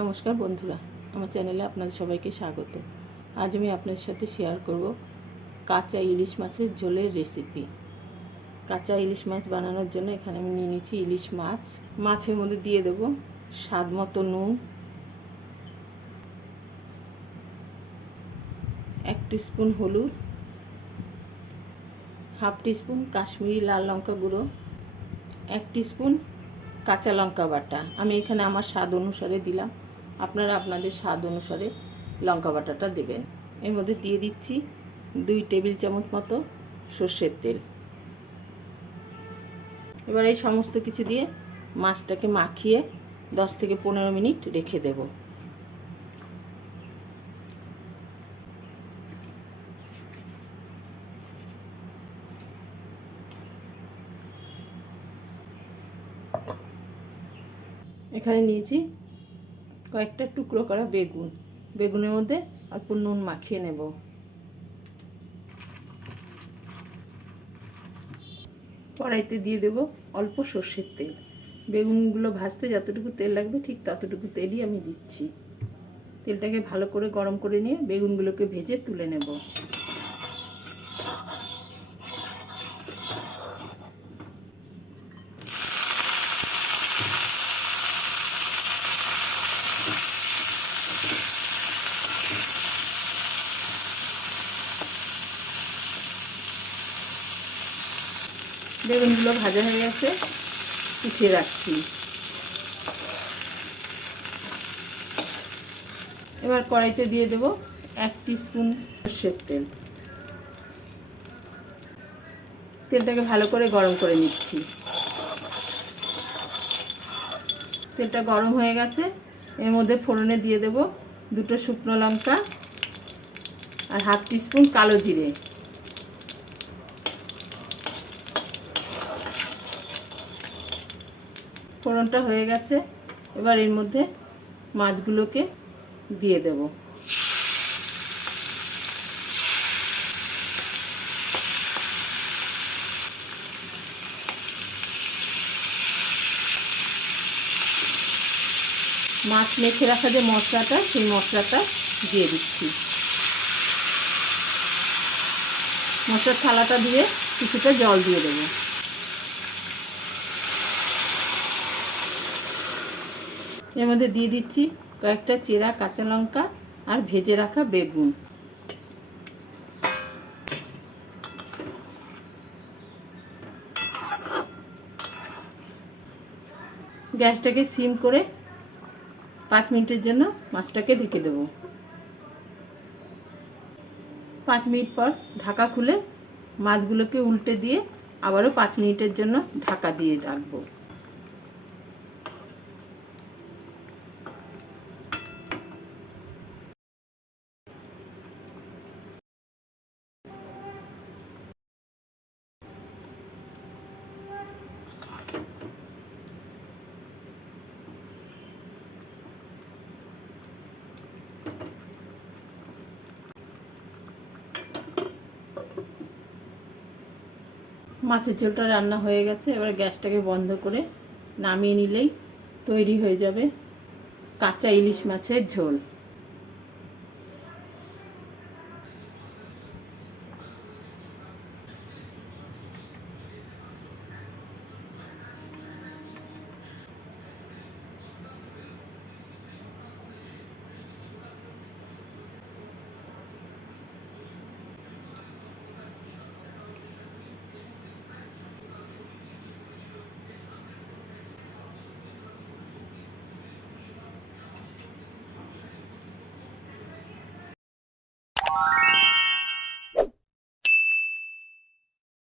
নমস্কার বন্ধুরা, আমার চ্যানেলে আপনাদের সবাইকে স্বাগত। আজ আমি আপনাদের সাথে শেয়ার করব কাঁচা ইলিশ মাছের ঝোলের রেসিপি কাঁচা ইলিশ মাছ বানানোর জন্য এখানে আমি নিয়ে নিচ্ছি ইলিশ মাছ। মাছের মধ্যে দিয়ে দেব স্বাদ মতো নুন, এক স্পুন হলুদ, হাফ স্পুন কাশ্মীরি লাল লঙ্কা গুঁড়ো, এক স্পুন কাঁচা লঙ্কা বাটা। আমি এখানে আমার স্বাদ অনুসারে দিলাম। আপনারা আপনাদের স্বাদ অনুসারে লঙ্কা বাটাটা দেবেন। এর মধ্যে দিয়ে দিচ্ছি দুই টেবিল চামচ মতো সর্ষের তেল। এবার এই সমস্ত কিছু দিয়ে মাছটাকে মাখিয়ে দশ থেকে পনেরো মিনিট রেখে দেব। এখানে নিয়েছি কয়েকটা টুকরো করা বেগুন। বেগুনের মধ্যে অল্প নুন মাখিয়ে নেব। কড়াইতে দিয়ে দেব অল্প সর্ষের তেল। বেগুনগুলো ভাজতে যতটুকু তেল লাগবে ঠিক ততটুকু তেলই আমি দিচ্ছি। তেলটাকে ভালো করে গরম করে নিয়ে বেগুনগুলোকে ভেজে তুলে নেব। বেগুনগুলো ভাজা হয়ে গেছে। উঠিয়ে রাখছি। এবার কড়াইতে দিয়ে দেব এক স্পুন সর্ষের তেল। তেলটাকে ভালো করে গরম করে নিচ্ছি। তেলটা গরম হয়ে গেছে। এর মধ্যে ফোড়নে দিয়ে দেব দুটো শুকনো লঙ্কা আর হাফ স্পুন কালো জিরে। ফোড়নটা হয়ে গেছে। এবার এর মধ্যে মাছগুলোকে দিয়ে দেব। মাছ মেখে রাখা যে মশলাটা, সেই মশলাটা দিয়ে দিচ্ছি। মশলার থালাটা দিয়ে কিছুটা জল দিয়ে দেবো। এর মধ্যে দিয়ে দিচ্ছি কয়েকটা চেরা কাঁচা লঙ্কা আর ভেজে রাখা বেগুন। গ্যাসটাকে সিম করে পাঁচ মিনিটের জন্য মাছটাকে ঢেকে দেব। পাঁচ মিনিট পর ঢাকা খুলে মাছগুলোকে উল্টে দিয়ে আবারও পাঁচ মিনিটের জন্য ঢাকা দিয়ে রাখব। মাছের ঝোলটা রান্না হয়ে গেছে, এবার গ্যাসটাকে বন্ধ করে নামিয়ে নিলেই তৈরি হয়ে যাবে কাঁচা ইলিশ মাছের ঝোল।